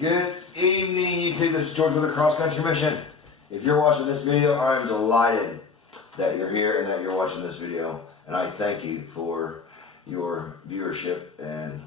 Good evening, YouTube. This is George with the Cross Country Mission. If you're watching this video, I'm delighted that you're here and that you're watching this video. And I thank you for your viewership and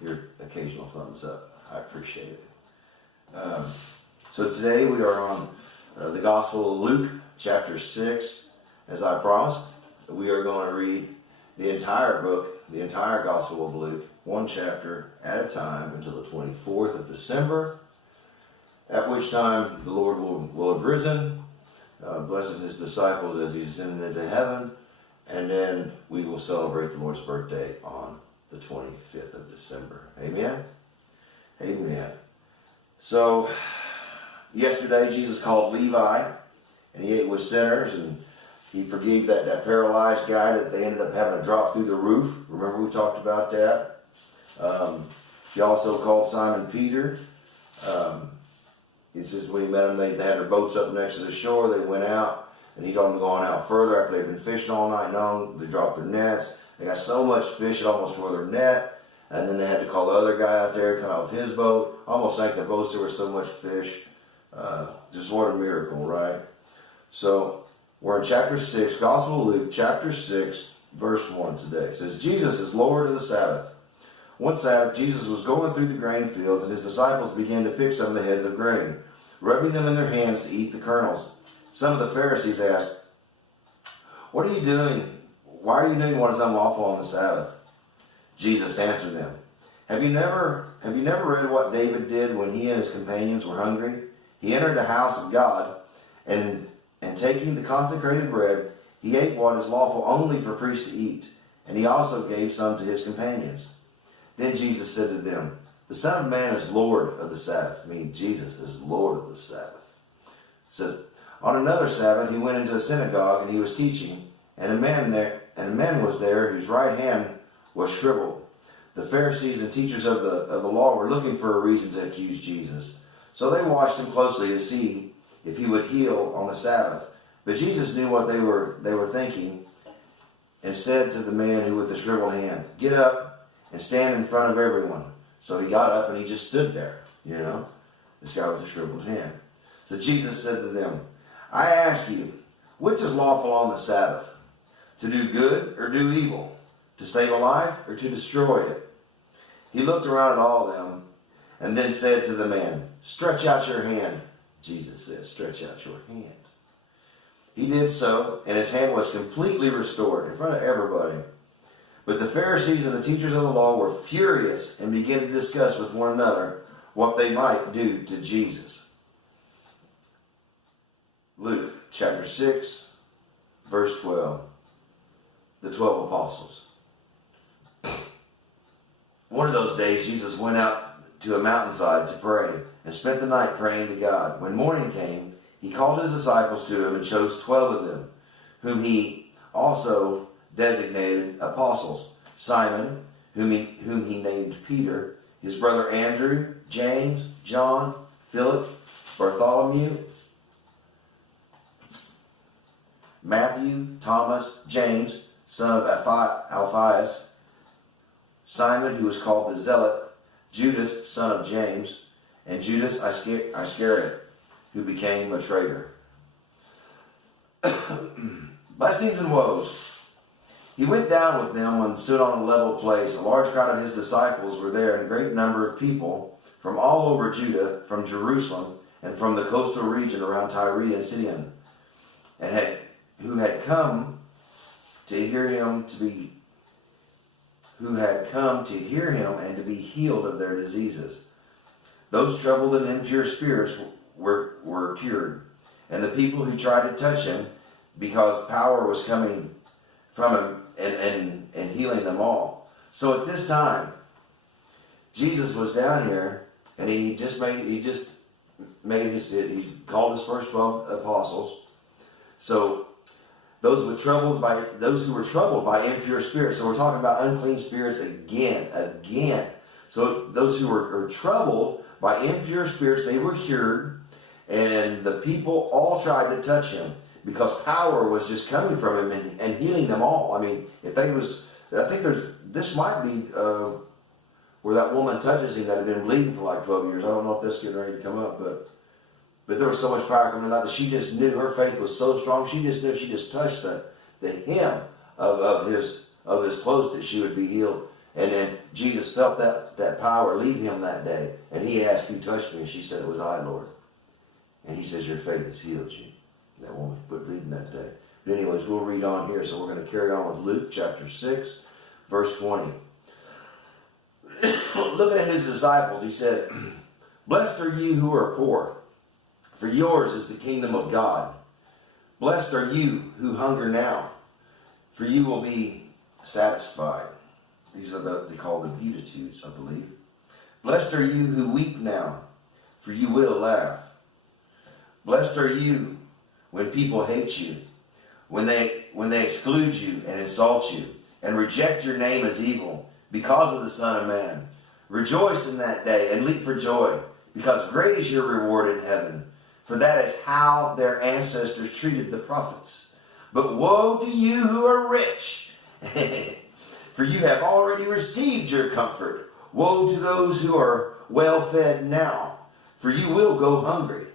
your occasional thumbs up. I appreciate it. So today we are on the Gospel of Luke, chapter 6. As I promised, we are going to read the entire book, the entire Gospel of Luke, one chapter at a time until the 24th of December, at which time the Lord will have risen, blessing his disciples as he's ascended into heaven, and then we will celebrate the Lord's birthday on the 25th of December. Amen? Amen. So, yesterday Jesus called Levi, and he ate with sinners, and he forgave that paralyzed guy that they ended up having to drop through the roof. Remember we talked about that? He also called Simon Peter. It says when he met him, they had their boats up next to the shore. They went out, and he told them to go on out further after they'd been fishing all night long. They dropped their nets. They got so much fish it almost tore their net. And then they had to call the other guy out there to come out with his boat. Almost sank their boats. There was so much fish. Just what a miracle, right? So we're in chapter 6, Gospel of Luke, chapter 6, verse 1 today. It says, Jesus is Lord of the Sabbath. One Sabbath, Jesus was going through the grain fields, and his disciples began to pick some of the heads of grain, rubbing them in their hands to eat the kernels. Some of the Pharisees asked, "What are you doing? Why are you doing what is unlawful on the Sabbath?" Jesus answered them, Have you never read what David did when he and his companions were hungry? He entered the house of God, and taking the consecrated bread, he ate what is lawful only for priests to eat, and he also gave some to his companions. Then Jesus said to them, The Son of Man is Lord of the Sabbath. I mean, Jesus is Lord of the Sabbath. It says, on another Sabbath, he went into a synagogue, and he was teaching, and a man was there whose right hand was shriveled. The Pharisees and teachers of the law were looking for a reason to accuse Jesus. So they watched him closely to see if he would heal on the Sabbath. But Jesus knew what they were thinking, and said to the man who with the shriveled hand, Get up and stand in front of everyone. So he got up and he just stood there, this guy with the shriveled hand. So Jesus said to them, I ask you, which is lawful on the Sabbath? To do good or do evil? To save a life or to destroy it? He looked around at all of them and then said to the man, Stretch out your hand. Jesus said, Stretch out your hand. He did so, and his hand was completely restored in front of everybody. But the Pharisees and the teachers of the law were furious and began to discuss with one another what they might do to Jesus. Luke chapter 6, verse 12. The 12 apostles. One of those days, Jesus went out to a mountainside to pray and spent the night praying to God. When morning came, he called his disciples to him and chose 12 of them, whom he also designated apostles. Simon, whom he named Peter, his brother Andrew, James, John, Philip, Bartholomew, Matthew, Thomas, James, son of Alphaeus, Simon, who was called the Zealot, Judas, son of James, and Judas Iscariot, who became a traitor. Blessings and woes. He went down with them and stood on a level place. A large crowd of his disciples were there, and a great number of people from all over Judah, from Jerusalem, and from the coastal region around Tyre and Sidon, who had come to hear him and to be healed of their diseases. Those troubled and impure spirits were cured, and the people who tried to touch him, because power was coming from him and healing them all. So at this time, Jesus was down here, and he called his first 12 apostles. So those who were troubled by impure spirits. So we're talking about unclean spirits again. So those who were troubled by impure spirits, they were cured, and the people all tried to touch him because power was just coming from him and healing them all. I mean, this might be where that woman touches him that had been bleeding for like 12 years. I don't know if this is getting ready to come up, but there was so much power coming out that she just knew her faith was so strong. She just knew if she just touched the hem of his clothes that she would be healed. And then Jesus felt that power leave him that day. And he asked, who touched me? And she said, it was I, Lord. And he says, your faith has healed you. That woman quit bleeding that day. But anyways, we'll read on here. So we're going to carry on with Luke chapter 6, verse 20. Looking at his disciples, he said, blessed are you who are poor, for yours is the kingdom of God. Blessed are you who hunger now, for you will be satisfied. These are they call the Beatitudes, I believe. Blessed are you who weep now, for you will laugh. Blessed are you when people hate you, when they exclude you and insult you, and reject your name as evil because of the Son of Man. Rejoice in that day and leap for joy, because great is your reward in heaven. For that is how their ancestors treated the prophets. But woe to you who are rich, for you have already received your comfort. Woe to those who are well fed now, for you will go hungry.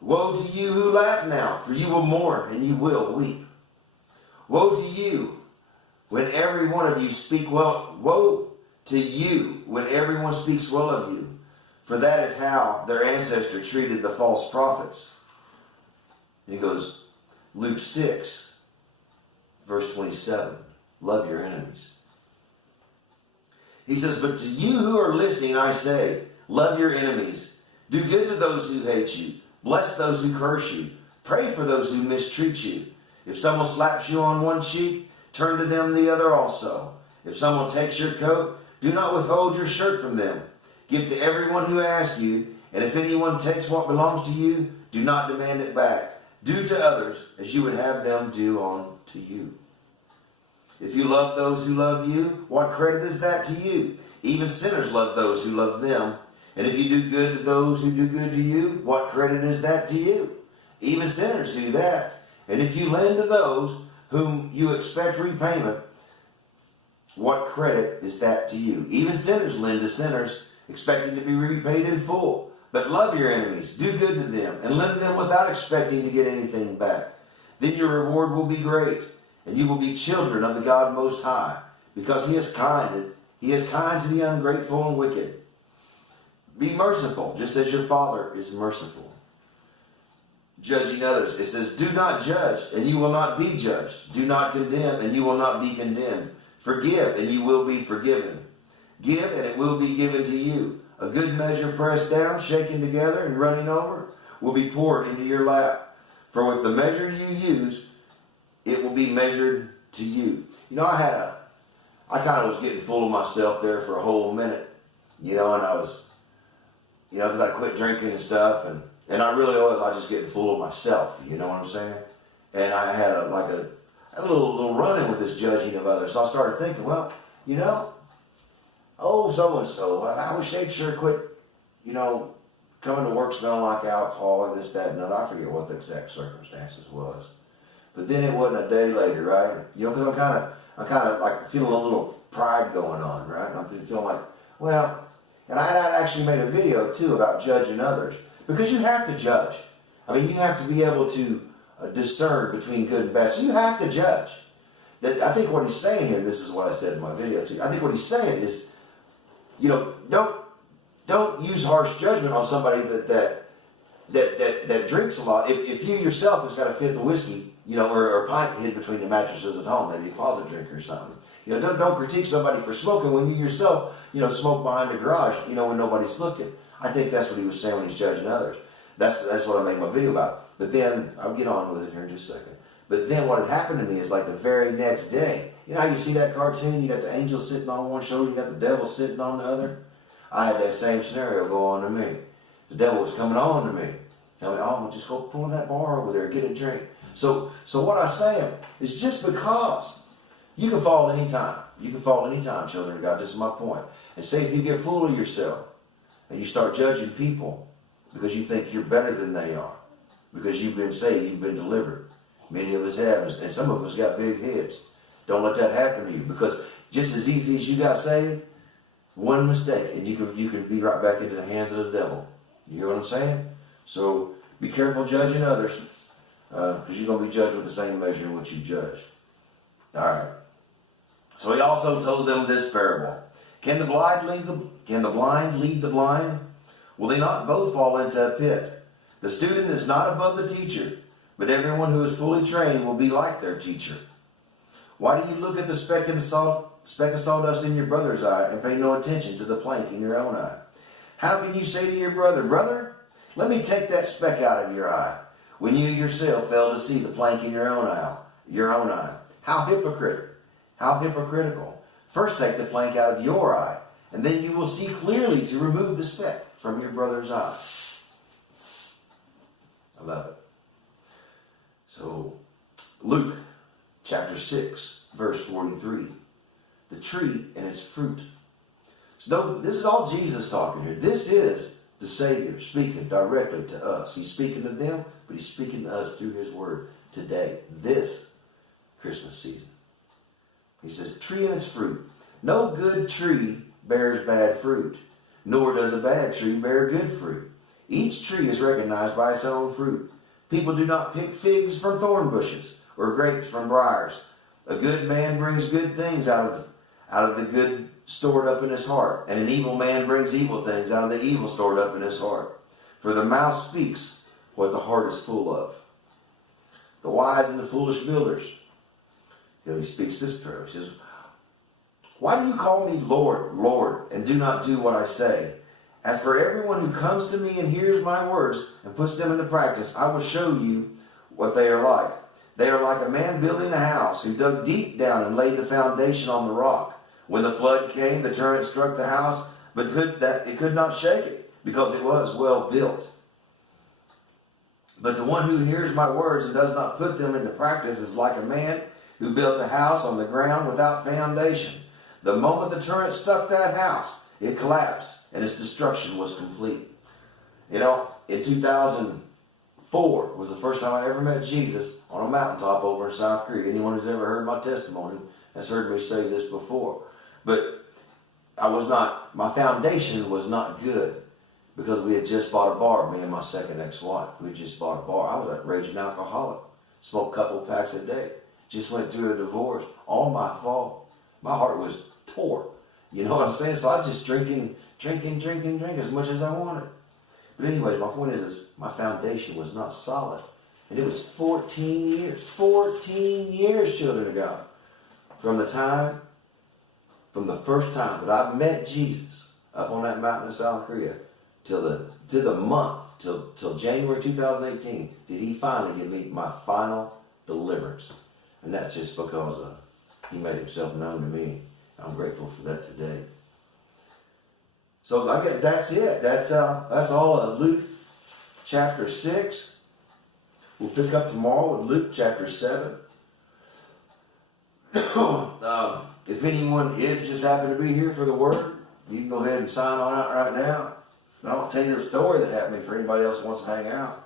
Woe to you who laugh now, for you will mourn and you will weep. Woe to you when every one of you speak well. Woe to you when everyone speaks well of you, for that is how their ancestors treated the false prophets. And he goes, Luke 6, verse 27. Love your enemies. He says, but to you who are listening, I say, love your enemies. Do good to those who hate you. Bless those who curse you. Pray for those who mistreat you. If someone slaps you on one cheek, turn to them the other also. If someone takes your coat, do not withhold your shirt from them. Give to everyone who asks you, and if anyone takes what belongs to you, do not demand it back. Do to others as you would have them do unto you. If you love those who love you, what credit is that to you? Even sinners love those who love them. And if you do good to those who do good to you, what credit is that to you? Even sinners do that. And if you lend to those whom you expect repayment, what credit is that to you? Even sinners lend to sinners, expecting to be repaid in full. But love your enemies, do good to them, and lend them without expecting to get anything back. Then your reward will be great, and you will be children of the God Most High, because He is kind. He is kind to the ungrateful and wicked. Be merciful, just as your Father is merciful. Judging others, it says, do not judge, and you will not be judged. Do not condemn, and you will not be condemned. Forgive, and you will be forgiven. Give, and it will be given to you. A good measure pressed down, shaken together, and running over will be poured into your lap. For with the measure you use, it will be measured to you. You know, I kind of was getting full of myself there for a whole minute. You know, and I was, you know, because I quit drinking and stuff, and I really was. I was just getting full of myself. You know what I'm saying? And I had a little run-in with this judging of others. So I started thinking, well, you know, oh, so-and-so, I wish they'd sure quit, you know, coming to work smelling like alcohol or this, that, and another. I forget what the exact circumstances was. But then it wasn't a day later, right? You know, because I'm kind of like feeling a little pride going on, right? And I'm feeling like, well, and I actually made a video, too, about judging others. Because you have to judge. I mean, you have to be able to discern between good and bad. So you have to judge. I think what he's saying here, this is what I said in my video, too. I think what he's saying is, you know, don't use harsh judgment on somebody that drinks a lot. If you yourself has got a fifth of whiskey, you know, or a pint hid between the mattresses at home, maybe a closet drinker or something. You know, don't critique somebody for smoking when you yourself, you know, smoke behind the garage, you know, when nobody's looking. I think that's what he was saying when he's judging others. That's what I made my video about. But then, I'll get on with it here in just a second. But then what had happened to me is like the very next day. You know how you see that cartoon? You got the angel sitting on one shoulder, you got the devil sitting on the other? I had that same scenario go on to me. The devil was coming on to me. Tell me, oh, just go pull that bar over there, get a drink. So what I'm saying is just because you can fall anytime. You can fall anytime, children of God. This is my point. And say if you get full of yourself and you start judging people because you think you're better than they are, because you've been saved, you've been delivered. Many of us have, and some of us got big heads. Don't let that happen to you, because just as easy as you got saved, One mistake, and you can be right back into the hands of the devil. You hear what I'm saying? So be careful judging others, because you're going to be judged with the same measure in which you judge. All right. So he also told them this parable: Can the blind lead the blind? Will they not both fall into a pit? The student is not above the teacher, but everyone who is fully trained will be like their teacher. Why do you look at the speck of sawdust in your brother's eye and pay no attention to the plank in your own eye? How can you say to your brother, Brother, let me take that speck out of your eye, when you yourself fail to see the plank in your own eye? How hypocritical. First take the plank out of your eye, and then you will see clearly to remove the speck from your brother's eye. I love it. So, Luke chapter 6, verse 43. The tree and its fruit. So this is all Jesus talking here. This is the Savior speaking directly to us. He's speaking to them, but he's speaking to us through his word today, this Christmas season. He says, tree and its fruit. No good tree bears bad fruit, nor does a bad tree bear good fruit. Each tree is recognized by its own fruit. People do not pick figs from thorn bushes or grapes from briars. A good man brings good things out of the good stored up in his heart, and an evil man brings evil things out of the evil stored up in his heart. For the mouth speaks what the heart is full of. The wise and the foolish builders. He speaks this prayer. He says, why do you call me Lord, Lord, and do not do what I say? As for everyone who comes to me and hears my words and puts them into practice, I will show you what they are like. They are like a man building a house who dug deep down and laid the foundation on the rock. When the flood came, the torrent struck the house, but it could not shake it, because it was well built. But the one who hears my words and does not put them into practice is like a man who built a house on the ground without foundation. The moment the torrent struck that house, it collapsed, and its destruction was complete. You know, in 2004 was the first time I ever met Jesus on a mountaintop over in South Korea. Anyone who's ever heard my testimony has heard me say this before. But my foundation was not good, because we had just bought a bar, me and my second ex-wife. We had just bought a bar. I was a raging alcoholic. Smoked a couple of packs a day. Just went through a divorce. All my fault. My heart was tore. You know what I'm saying? So I was just drinking as much as I wanted. But anyways, my point is my foundation was not solid. And it was 14 years, children of God, from the first time that I met Jesus up on that mountain in South Korea till January 2018, did he finally give me my final deliverance. And that's just because he made himself known to me. I'm grateful for that today. So that's it. That's all of Luke chapter 6. We'll pick up tomorrow with Luke chapter 7. If anyone is just happen to be here for the word, you can go ahead and sign on out right now. And I'll tell you a story that happened for anybody else who wants to hang out.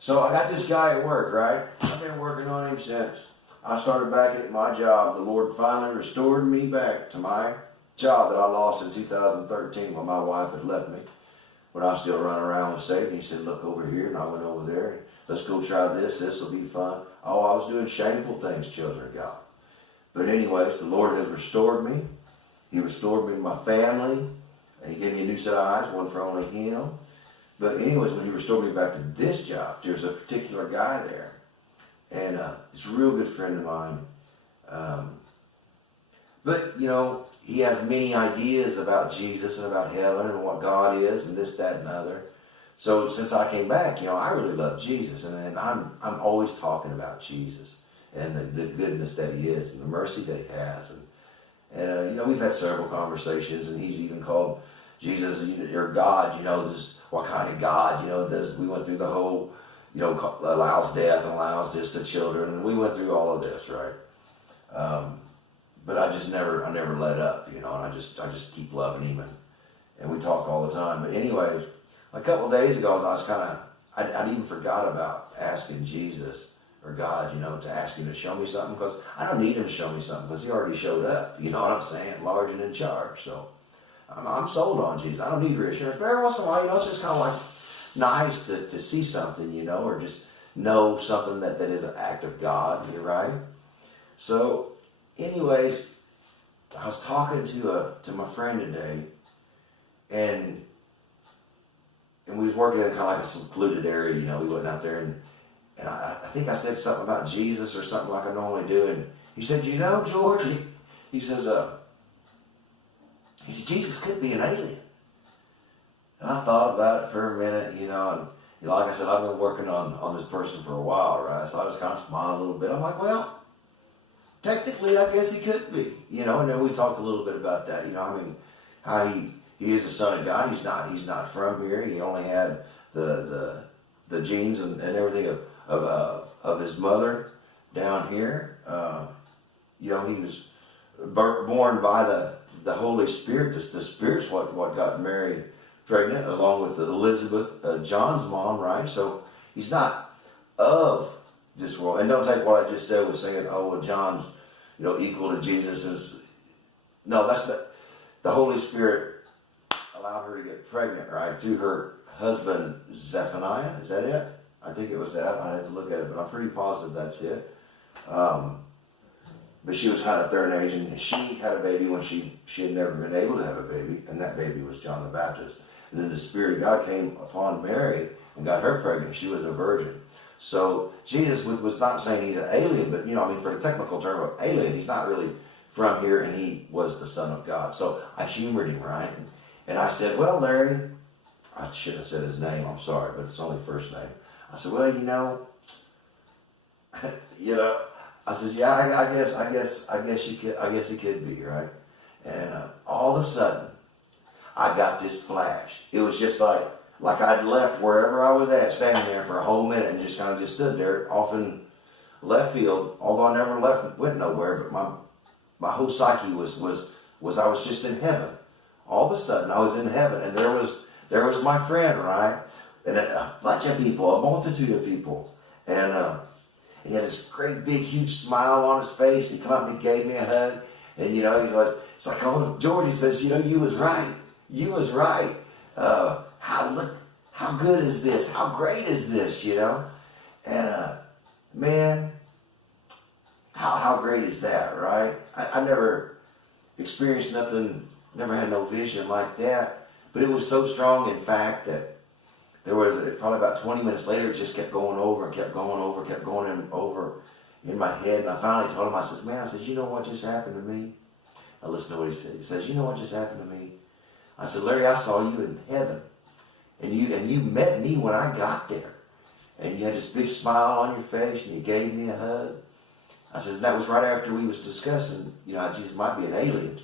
So I got this guy at work, right? I've been working on him since I started back at my job. The Lord finally restored me back to my job that I lost in 2013 when my wife had left me. When I was still running around with Satan, he said, look over here, and I went over there. Let's go try this. This will be fun. Oh, I was doing shameful things, children of God. But anyways, the Lord has restored me. He restored me to my family. And he gave me a new set of eyes, one for only him. But anyways, when he restored me back to this job, there's a particular guy there. And he's a real good friend of mine. But, you know, he has many ideas about Jesus and about heaven and what God is and this, that, and other. So since I came back, you know, I really love Jesus. And I'm always talking about Jesus and the goodness that he is and the mercy that he has. And you know, we've had several conversations, and he's even called Jesus, your God, you know, this, what kind of God, you know, this, we went through the whole, you know, allows death and allows this to children, and we went through all of this, right? But I never let up, you know, and I just keep loving him, and we talk all the time. But anyways, a couple of days ago, I was I'd even forgot about asking Jesus or God, you know, to ask him to show me something, because I don't need him to show me something, because he already showed up, you know what I'm saying, large and in charge. So I'm sold on Jesus. I don't need reassurance. But every once in a while, you know, it's just kind of like nice to see something, you know, or just know something that is an act of God. You're right. So, anyways, I was talking to my friend today, and we was working in kind of like a secluded area, you know. We went out there, and I think I said something about Jesus or something like I normally do, and he said, you know, George, he says, Jesus could be an alien. And I thought about it for a minute, you know, and you know, like I said, I've been working on this person for a while, right? So I was kind of smiling a little bit. I'm like, well, technically, I guess he could be, you know. And then we talked a little bit about that, you know. I mean, how he is the son of God. He's not from here. He only had the genes and everything of his mother down here. You know, he was born by the Holy Spirit. The Spirit's what got Mary pregnant, along with Elizabeth, John's mom, right? So he's not of this world. And don't take what I just said with saying, oh, well, John's, you know, equal to Jesus. No, that's the Holy Spirit allowed her to get pregnant, right? Through her husband, Zephaniah. Is that it? I think it was that. I had to look at it, but I'm pretty positive that's it. But she was kind of third age, and she had a baby when she had never been able to have a baby, and that baby was John the Baptist. And then the Spirit of God came upon Mary and got her pregnant. She was a virgin. So Jesus was not saying he's an alien, but, you know, I mean, for the technical term of alien, he's not really from here, and he was the Son of God. So I humored him, right? And I said, well, Larry, I shouldn't have said his name, I'm sorry, but it's only first name. I said, well, you know, I said, yeah, I guess he could be, right? And all of a sudden, I got this flash. It was just like I'd left wherever I was at, standing there for a whole minute, and just kind of just stood there, off in left field. Although I never went nowhere, but my whole psyche was I was just in heaven. All of a sudden, I was in heaven, and there was my friend, right, and a bunch of people, a multitude of people, and he had this great big huge smile on his face. He came up and he gave me a hug, and you know, it's like, oh, George, he says, you know, you was right. You was right. How good is this? How great is this? You know, and man, how great is that, right? I never experienced nothing. Never had no vision like that. But it was so strong, in fact, that there was probably about 20 minutes later, it just kept going over and kept going over, kept going over in my head. And I finally told him, I said, man, you know what just happened to me? I listened to what he said. He says, you know what just happened to me? I said, Larry, I saw you in heaven. And you met me when I got there. And you had this big smile on your face, and you gave me a hug. I said, that was right after we was discussing, you know, how Jesus might be an alien.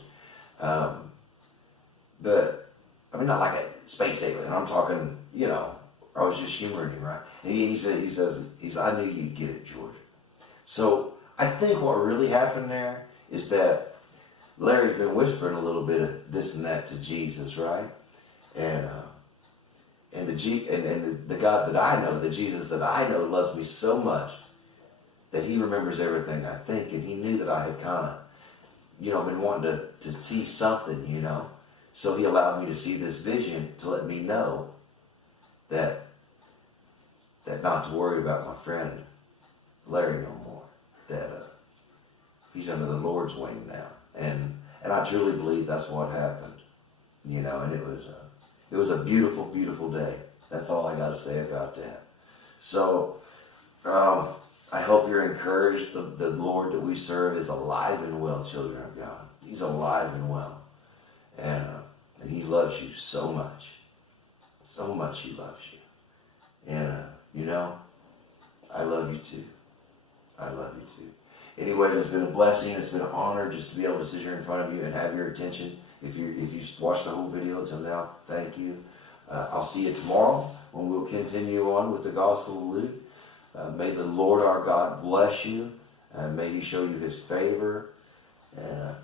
But, I mean, not like a space alien. I'm talking, you know, I was just humoring him, right? And he says, I knew you'd get it, George. So I think what really happened there is that Larry's been whispering a little bit of this and that to Jesus, right? And the God that I know, the Jesus that I know, loves me so much that he remembers everything I think, and he knew that I had kind of, you know, been wanting to see something, you know. So he allowed me to see this vision to let me know that not to worry about my friend Larry no more. That he's under the Lord's wing now, and I truly believe that's what happened, you know. And it was a beautiful, beautiful day. That's all I got to say about that. So I hope you're encouraged. The Lord that we serve is alive and well, children of God. He's alive and well, and he loves you so much. So much he loves you. And, you know, I love you too. I love you too. Anyways, it's been a blessing. It's been an honor just to be able to sit here in front of you and have your attention. If you watched the whole video until now, thank you. I'll see you tomorrow when we'll continue on with the Gospel of Luke. May the Lord our God bless you. And may he show you his favor. And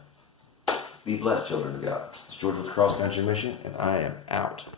be blessed, children of God. It's George with the Cross Country Mission, and I am out.